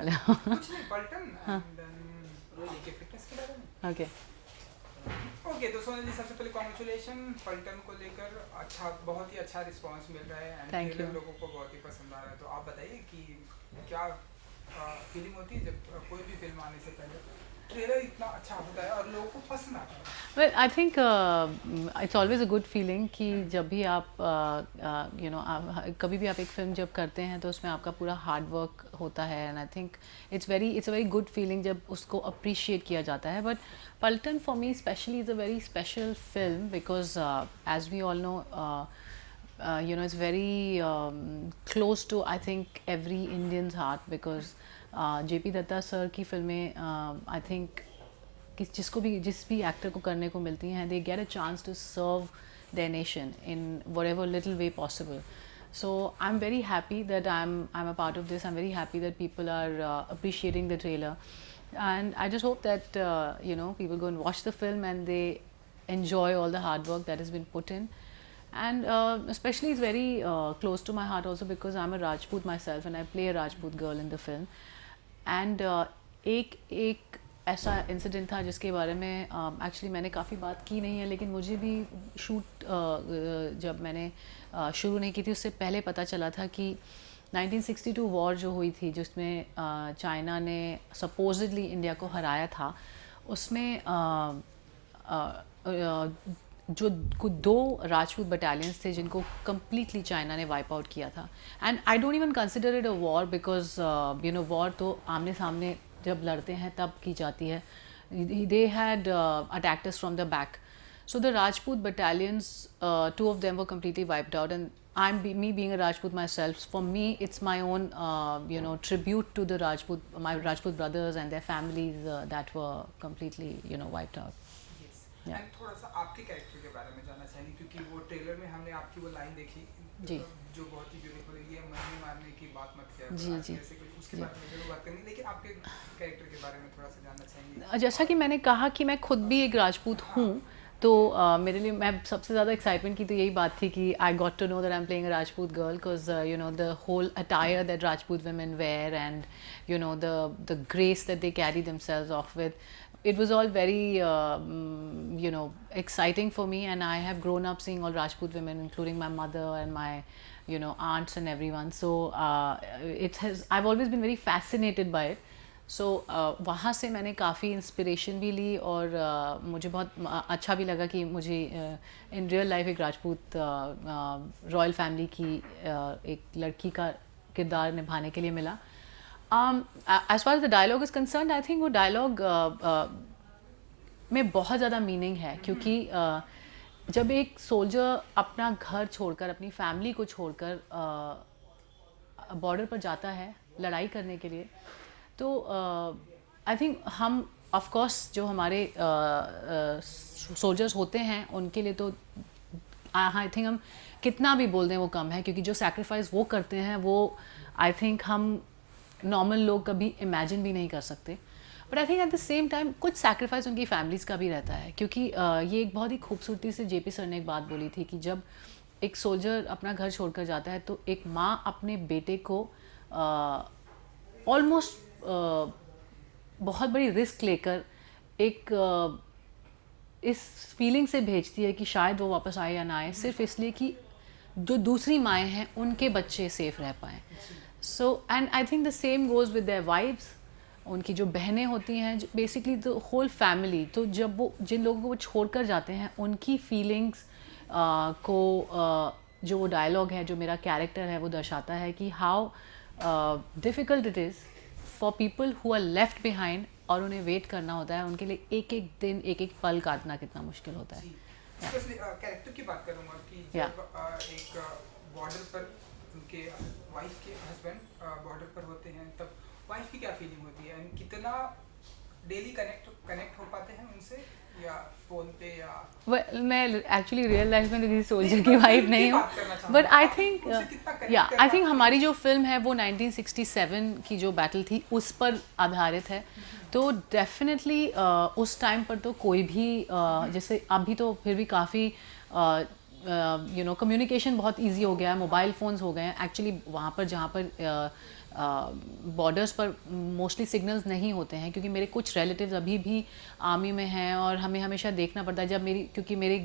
वाले हो? कुछ नहीं, पलटन हाँ, एंड देन के फिटनेस के बारे में। ओके। ओके, तो सोनल जी सबसे पहले कॉन्ग्रेचुलेशन पलटन को लेकर, अच्छा बहुत ही अच्छा रिस्पांस मिल रहा है एंड थैंक यू। ट्रेलर लोगों को बहुत ही पसंद आ रहा है। तो आप बताइए कि क्या फीलिंग होती है जब कोई भी फिल्म आने से पहले ट्रेलर इतना अच्छा होता है और लोगों को पसंद आता है। Well I think it's always a good feeling कि जब भी आप कभी भी आप एक फिल्म जब करते हैं तो उसमें आपका पूरा हार्ड वर्क होता है and I think it's a very good feeling जब उसको अप्रिशिएट किया जाता है. But Paltan for me specially is a very special film because as we all know it's very close to I think every Indian's heart because JP Datta sir की फिल्में I think जिस भी actor को करने को मिलती हैं they get a chance to serve their nation in whatever little way possible. So I'm very happy that I'm a part of this. I'm very happy that people are appreciating the trailer, and I just hope that people go and watch the film and they enjoy all the hard work that has been put in. And especially it's very close to my heart also because I'm a Rajput myself and I play a Rajput girl in the film. And एक एक ऐसा incident था जिसके बारे में actually मैंने काफ़ी बात की नहीं है, लेकिन मुझे भी शूट जब मैंने शुरू नहीं की थी उससे पहले पता चला था कि 1962 वॉर जो हुई थी जिसमें चाइना ने सपोजिडली इंडिया को हराया था, उसमें जो दो राजपूत बटालियंस थे जिनको कम्प्लीटली चाइना ने वाइप आउट किया था. And I don't even consider it a war because war तो आमने सामने जब लड़ते हैं तब की जाती है. They had attacked us from the back. So the Rajput battalions, two of them were completely wiped out, and me being a Rajput myself, for me it's my own tribute to the my Rajput brothers and their families that were completely wiped out. Yes, Yeah. And थोड़ा सा आपके character के बारे में जानना चाहेंगे क्योंकि वो ट्रेलर में हमने आपकी वो लाइन देखी जी जो बहुत ही ब्यूटीफुल है, ये मरने मारने की बात मत किया जी करो, जी ऐसे कुछ उसके जी. बारे में जरूर बात करेंगे, लेकिन आपके कैरेक्टर के बारे में थोड़ा सा जानना चाहेंगे। जैसा कि मैंने कहा कि मैं खुद भी एक राजपूत हाँ, हूँ, तो मेरे लिए मैं सबसे ज़्यादा एक्साइटमेंट की तो यही बात थी कि I got to know that I am playing a Rajput girl because the whole attire that Rajput women wear and the grace that they carry themselves off with, it was all very exciting for me, and I have grown up seeing all Rajput women including my mother and my aunts and everyone. So I've always been very fascinated by it. सो वहाँ से मैंने काफ़ी inspiration भी ली और मुझे बहुत अच्छा भी लगा कि मुझे इन रियल लाइफ एक राजपूत रॉयल फैमिली की एक लड़की का किरदार निभाने के लिए मिला. As far as the dialogue is concerned, I think वो डायलॉग में बहुत ज़्यादा मीनिंग है क्योंकि जब एक सोल्जर अपना घर छोड़कर अपनी फैमिली को छोड़कर बॉर्डर पर जाता है लड़ाई करने के लिए, तो आई थिंक हम ऑफ कोर्स जो हमारे सोल्जर्स होते हैं उनके लिए तो आई थिंक हम कितना भी बोल दें वो कम है क्योंकि जो सैक्रिफाइस वो करते हैं वो आई थिंक हम नॉर्मल लोग कभी इमेजिन भी नहीं कर सकते. But I think at the same time कुछ सैक्रिफाइस उनकी फैमिलीज़ का भी रहता है क्योंकि ये एक बहुत ही खूबसूरती से जेपी सर ने एक बात बोली थी कि जब एक सोल्जर अपना घर छोड़कर जाता है तो एक माँ अपने बेटे को ऑलमोस्ट बहुत बड़ी रिस्क लेकर एक इस फीलिंग से भेजती है कि शायद वो वापस आए या ना आए, सिर्फ इसलिए कि जो दूसरी माएँ हैं उनके बच्चे सेफ रह पाएँ. So and I think the same goes with their wives. उनकी जो बहनें होती हैं बेसिकली द होल फैमिली, तो जब वो जिन लोगों को वो छोड़ कर जाते हैं उनकी फीलिंग्स को जो वो डायलॉग है जो मेरा कैरेक्टर है वो दर्शाता है कि how difficult it is for people who are left behind और उन्हें वेट करना होता है, उनके लिए एक एक दिन एक एक पल काटना कितना मुश्किल होता है. जी, स्पेशली कैरेक्टर की बात करूंगा कि या जब एक बॉर्डर पर उनके वाइफ के हस्बैंड बॉर्डर पर होते हैं तब वाइफ की क्या फीलिंग होती है एंड कितना डेली कनेक्ट हो पाते हैं उनसे या फोन पे या मैं एक्चुअली रियल लाइफ में किसी सोल्जर नहीं, की मैं वाइफ फिल्म की नहीं हूँ. बात करना बट चाहूँगा, आई आप थिंक उनसे कितना या कनेक्ट कर आई थिंक पाते हैं। हमारी जो फिल्म है वो 1967 की जो बैटल थी उस पर आधारित है. तो डेफिनेटली उस टाइम पर तो कोई भी जैसे अभी तो फिर भी काफ़ी कम्युनिकेशन बहुत इजी हो गया है, मोबाइल फ़ोन्स हो गए हैं. एक्चुअली वहाँ पर जहाँ पर बॉर्डर्स पर मोस्टली सिग्नल्स नहीं होते हैं, क्योंकि मेरे कुछ रिलेटिव्स अभी भी आर्मी में हैं और हमें हमेशा देखना पड़ता है जब क्योंकि मेरे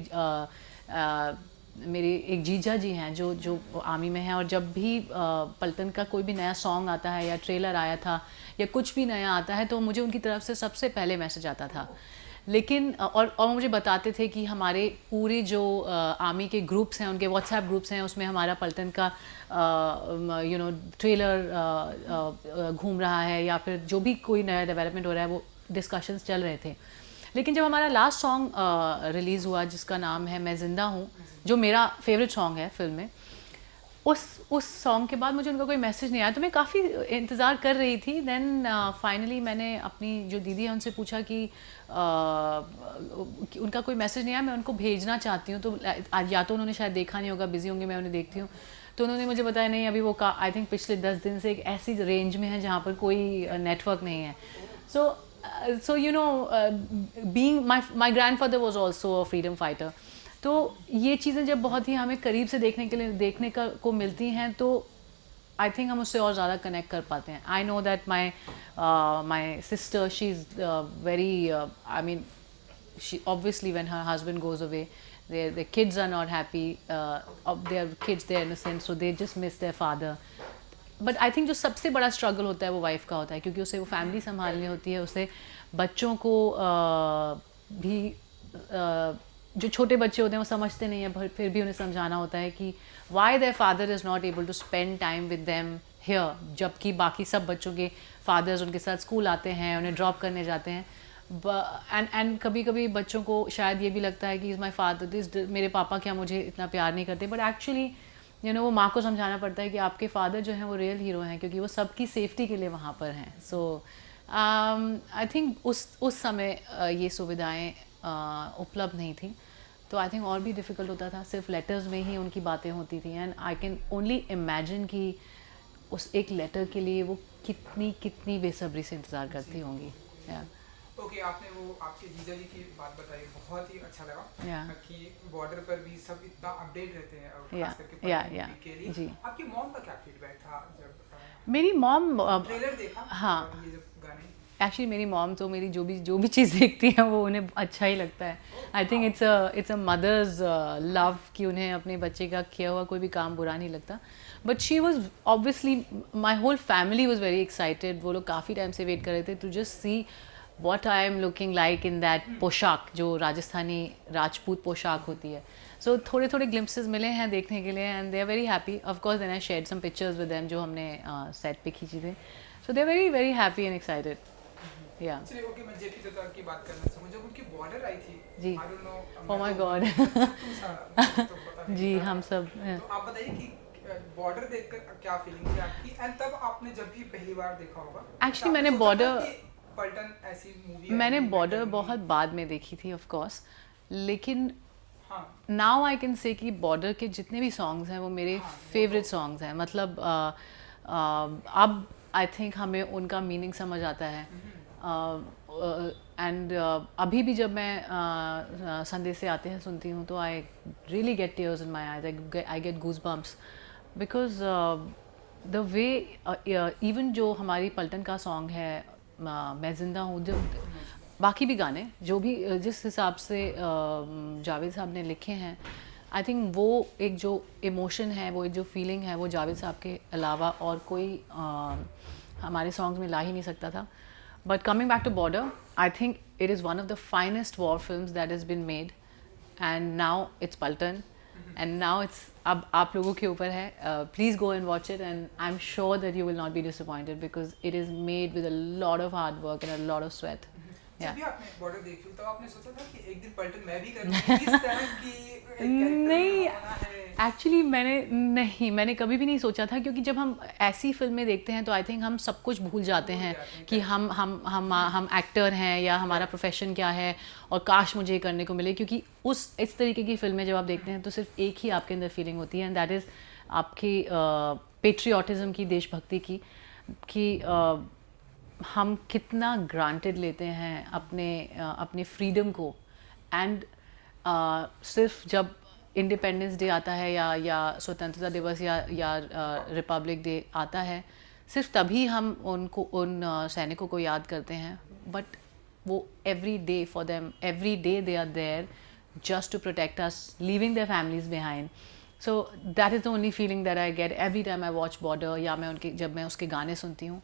एक जीजा जी हैं जो जो आर्मी में हैं, और जब भी पलटन का कोई भी नया सॉन्ग आता है या ट्रेलर आया था या कुछ भी नया आता है तो मुझे उनकी तरफ से सबसे पहले मैसेज आता था। लेकिन और मुझे बताते थे कि हमारे पूरे जो आर्मी के ग्रुप्स हैं, उनके व्हाट्सएप ग्रुप्स हैं, उसमें हमारा पलटन का ट्रेलर घूम रहा है या फिर जो भी कोई नया डेवलपमेंट हो रहा है वो डिस्कशंस चल रहे थे। लेकिन जब हमारा लास्ट सॉन्ग रिलीज़ हुआ जिसका नाम है मैं ज़िंदा हूँ, जो मेरा फेवरेट सॉन्ग है फिल्म में, उस सॉन्ग के बाद मुझे उनका कोई मैसेज नहीं आया, तो मैं काफ़ी इंतज़ार कर रही थी। देन फाइनली मैंने अपनी जो दीदी है उनसे पूछा कि उनका कोई मैसेज नहीं आया, मैं उनको भेजना चाहती हूँ, तो या तो उन्होंने शायद देखा नहीं होगा, बिज़ी होंगे, मैं उन्हें देखती हूँ। तो उन्होंने मुझे बताया नहीं, अभी वो आई थिंक पिछले 10 दिन से एक ऐसी रेंज में है जहाँ पर कोई नेटवर्क नहीं है। So you know, being my grandfather was also a freedom fighter, तो ये चीज़ें जब बहुत ही हमें करीब से देखने को मिलती हैं तो आई थिंक हम उससे और ज़्यादा कनेक्ट कर पाते हैं। I know that my sister, she is very, I mean, she obviously when her husband goes away, their kids are not happy, their kids, they're innocent, so they just miss their father. But I think जो सबसे बड़ा struggle होता है वो wife का होता है, क्योंकि उसे वो फैमिली संभालनी होती है, उसे बच्चों को भी जो छोटे बच्चे होते हैं वो समझते नहीं है, फिर भी उन्हें समझाना होता है कि why their father is not able to spend time with them here, जबकि बाकी सब बच्चों के फादर्स उनके साथ स्कूल आते हैं, उन्हें ड्रॉप करने जाते हैं। एंड कभी कभी बच्चों को शायद ये भी लगता है कि इज़ माई फादर दिस, मेरे पापा क्या मुझे इतना प्यार नहीं करते, बट एक्चुअली वो माँ को समझाना पड़ता है कि आपके फादर जो हैं वो रियल हीरो हैं, क्योंकि वो सबकी सेफ्टी के लिए वहाँ पर हैं। सो आई थिंक उस समय ये सुविधाएं उपलब्ध नहीं थी, तो आई थिंक और भी डिफ़िकल्ट होता था, सिर्फ लेटर्स में ही उनकी बातें होती थी। And I can only imagine कि उस एक लेटर के लिए वो कितनी बेसब्री से इंतज़ार करती होंगी। ओके, आपने वो आपके जीजा जी की बात बताई, बहुत ही अच्छा लगा कि बॉर्डर पर भी सब इतना अपडेट रहते हैं, और खास करके के लिए। जी, आपकी मॉम का क्या फीडबैक था जब मेरी मॉम ट्रेलर देखा? हाँ, ये जब गाने, एक्चुअली मेरी मॉम तो मेरी जो भी चीज़ देखती हैं वो उन्हें अच्छा ही लगता है। I think it's a mother's love कि उन्हें अपने बच्चे का किया हुआ कोई भी काम बुरा नहीं लगता। But she was obviously, my whole family was very excited. वो लोग काफ़ी टाइम से वेट कर रहे थे to just see what I am looking like in that पोशाक, जो राजस्थानी राजपूत पोशाक होती है। सो थोड़े ग्लिम्पसेस मिले हैं देखने के लिए, and they are very happy. Of course then I shared some pictures with them जो हमने सेट पे खींची थी। So they are very happy and excited. या चलिए, ओके, मैं जेपी दत्ता की बात करना चाहूँगा। जब उनकी बॉर्डर आई थी, जी, I don't know, oh my god, जी, हम सब। तो आप बताइए कि बॉर्डर देखकर क्या फीलिंग थी आपकी, एंड तब आपने जब भी पहली बार देखा होगा, एक्चुअली मैंने बॉर्डर पलटन ऐसी मूवी, मैंने बॉर्डर बहुत बाद में देखी थी ऑफ कोर्स, लेकिन नाउ आई कैन से कि बॉर्डर के जितने भी सॉन्ग्स हैं वो मेरे फेवरेट सॉन्ग्स हैं। मतलब अब आई थिंक हमें उनका मीनिंग समझ आता है। एंड अभी भी जब मैं संदेश से आते हैं सुनती हूँ तो I really get tears in my eyes, I get goose bumps, because the way even जो हमारी पलटन का सॉन्ग है मैं ज़िंदा हूँ, जो बाकी भी गाने जो भी जिस हिसाब से जावेद साहब ने लिखे हैं, आई थिंक वो एक जो इमोशन है, वो एक जो फीलिंग है, वो जावेद साहब के अलावा और कोई हमारे सॉन्ग्स में ला ही नहीं सकता था। But coming back to Border, I think it is one of the finest war films that has been made, and now it's Paltan, and now it's अब आप लोगों के ऊपर है। Please go and watch it, and I am sure that you will not be disappointed, because it is made with a lot of hard work and a lot of sweat. जब भी आपने border देखी तो आपने सोचा था कि एक दिन पलटन मैं भी करूँगी इस तरह की? नहीं, एक्चुअली मैंने कभी भी नहीं सोचा था, क्योंकि जब हम ऐसी फिल्में देखते हैं तो आई थिंक हम सब कुछ भूल जाते हैं कि हम एक्टर हैं या हमारा प्रोफेशन क्या है, और काश मुझे ये करने को मिले, क्योंकि इस तरीके की फिल्में जब आप देखते हैं तो सिर्फ एक ही आपके अंदर फीलिंग होती है, एंड दैट इज़ आपकी पेट्रियाटिज़म की, देशभक्ति की, कि हम कितना ग्रांटेड लेते हैं अपने फ्रीडम को। एंड सिर्फ जब इंडिपेंडेंस डे आता है या स्वतंत्रता दिवस या रिपब्लिक डे आता है, सिर्फ तभी हम उनको उन सैनिकों को याद करते हैं, बट वो every day for them, every day they are there just to protect us, leaving their families behind. So that is the only feeling that I get every time I watch Border, या मैं उनके जब मैं उसके गाने सुनती हूँ.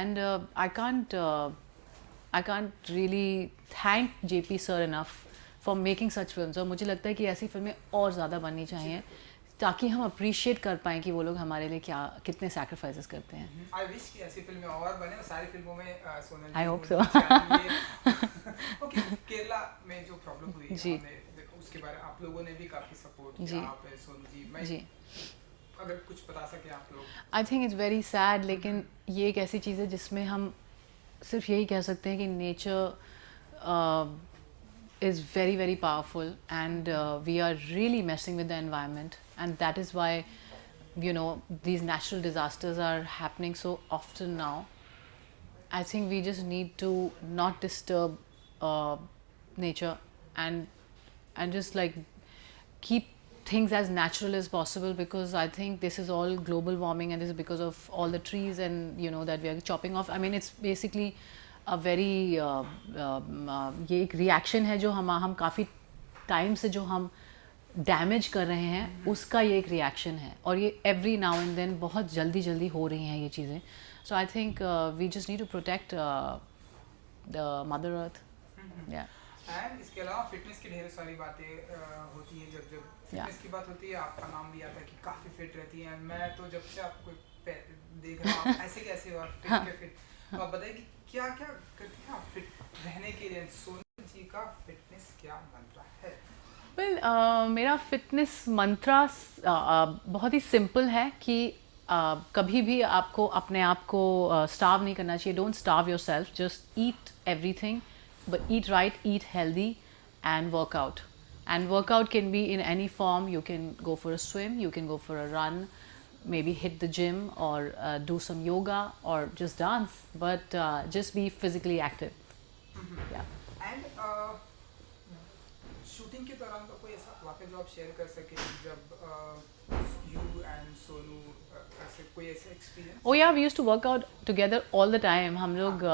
And I can't really thank JP sir enough for making such films. और मुझे लगता है कि ऐसी फिल्में और ज़्यादा बननी चाहिए ताकि हम अप्रिशिएट कर पाएँ कि वो लोग हमारे लिए क्या कितने सैक्रिफाइसेस करते हैं. आई विश कि ऐसी फिल्में और बने और सारी फिल्मों में Sonal I hope so. Okay, Kerala में जो प्रॉब्लम हुई जी. देखो उसके बारे में आप लोगों ने भी काफी सपोर्ट जी. किया, आप सोनू जी, मैं जी. अगर कुछ बता सके आप लोग. आई थिंक इट्स वेरी सैड, लेकिन ये एक ऐसी चीज़ है जिसमें हम सिर्फ यही कह सकते हैं कि nature is very very powerful, and we are really messing with the environment, and that is why, you know, these natural disasters are happening so often now. I think we just need to not disturb nature, and just like keep things as natural as possible, because I think this is all global warming, and this is because of all the trees and, you know, that we are chopping off. I mean, it's basically a very ये एक reaction है जो हम काफ़ी time से जो हम damage कर रहे हैं उसका ये एक रिएक्शन है, और ये एवरी नाउ एंड देन बहुत जल्दी जल्दी हो रही हैं ये चीज़ें. So I think we just need to protect the mother earth. या एंड इसके अलावा फिटनेस की ढेर सारी बातें होती हैं. जब फिटनेस की बात होती है आपका नाम भी आता है कि काफ़ी फिट रहती हैं. मैं तो जब से आपको देख रहा हूँ आप ऐसे कैसे और फिट के फिट, तो आप बताइए कि क्या क्या करती हैं आप फिट रहने के लिए. सोनल जी का फिटनेस क्या मंत्र है? वेल मेरा फिटनेस मंत्रा बहुत ही सिंपल है कि कभी भी आपको अपने आप को स्टार्व नहीं करना चाहिए. Don't starve your self, just eat everything, but eat right, eat healthy, and work out. And workout can be in any form. You can go for a swim, you can go for a run, maybe hit the gym, or do some yoga, or just dance, but just be physically active. Yeah. And shooting के दौरान का कोई ऐसा वाकया जो आप share कर सके जब यू एंड सोनू ऐसे कोई ऐसा experience? Oh yeah, we used to work out together all the time. हम लोग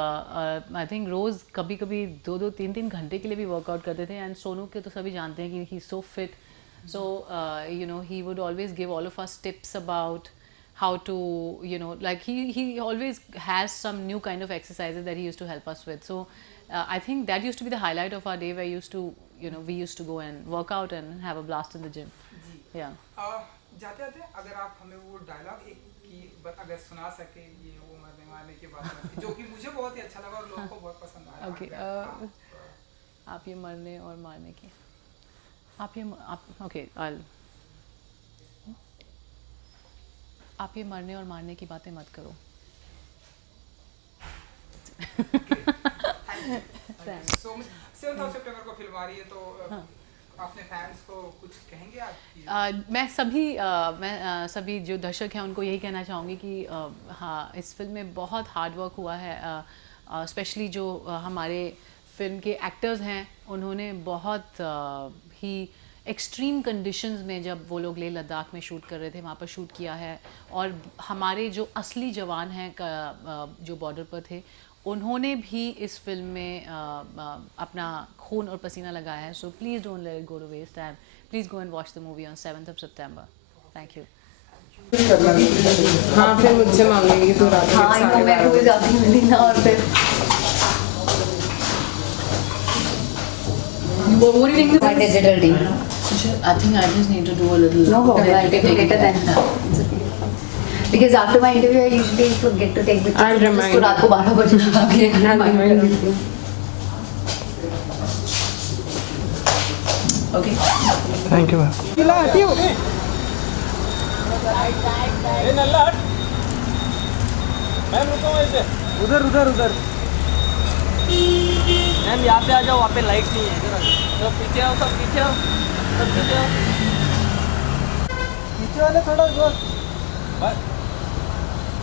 I think रोज़ कभी कभी 2-2, 3-3 घंटे के लिए भी वर्कआउट करते थे. एंड सोनू के तो सभी जानते हैं कि he is so fit. So you know, he would always give all of us tips about how to, you know, like he always has some new kind of exercises that he used to help us with. So I think that used to be the highlight of our day, where we used to go and work out and have a blast in the gym. जी. Yeah. जाते जाते अगर आप हमें वो dialogue एक की अगर सुना सके, ये वो मरने वाले के बाद जो कि मुझे बहुत ही अच्छा लगा और लोगों को बहुत पसंद आया. Okay. आप ये मरने और मारने की, okay, आप ये मरने और मारने की बातें मत करो. सो 7 सितंबर को फिल्म आ रही है, तो अपने फैंस को कुछ कहेंगे आप? मैं सभी जो दर्शक हैं उनको यही कहना चाहूँगी कि हाँ, इस फिल्म में बहुत हार्ड वर्क हुआ है. स्पेशली जो हमारे फिल्म के एक्टर्स हैं, उन्होंने बहुत ही एक्सट्रीम कंडीशंस में, जब वो लोग लेह लद्दाख में शूट कर रहे थे, वहाँ पर शूट किया है. और हमारे जो असली जवान हैं जो बॉर्डर पर थे, उन्होंने भी इस फिल्म में अपना खून और पसीना लगाया है. So please don't let it go to waste, and please go and watch the movie on 7th September. Thank you. हाँ, फिर मुझसे मांगेंगे कि तू रात हाँ, इनको मैं रोज जाती हूँ लेना, और फिर what do you think is my digital team? I think I just need to do a little. No problem, I'll take it later then. It's okay. Because after my interview, I usually forget to take pictures. I'll remind इसको रात को 12 बजे आके remind करती हूँ. Okay. Thank you ma'am. उधर उधर उधर मैम, यहाँ पे आ जाओ. वहाँ पे लाइट नहीं है. इधर आ जाओ. तो पीछे आओ, सब पीछे आओ, सब पीछे आओ. पीछे वाले थोड़ा जोर.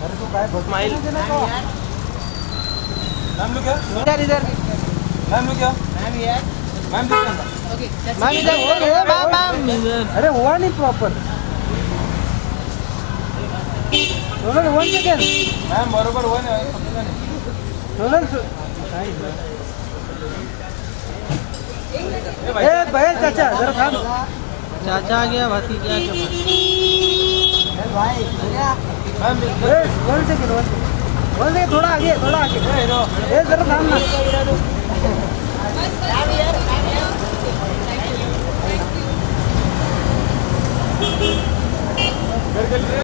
अरे तो काय स्माइल. मैम लोग क्या? इधर इधर. मैम लोग क्या? मैम यार. मैम लोग क्या? Okay. मैम इधर. अरे हुआ नहीं प्रॉपर. रोनल 1 सेकंड मॅम बरोबर वन आहे रोनल ए भैया चाचा जरा थांब चाचा आ गया भाती क्या क्या मैम 1 सेकंड 1 सेकंड थोड़ा आगे ए जरा थांब ना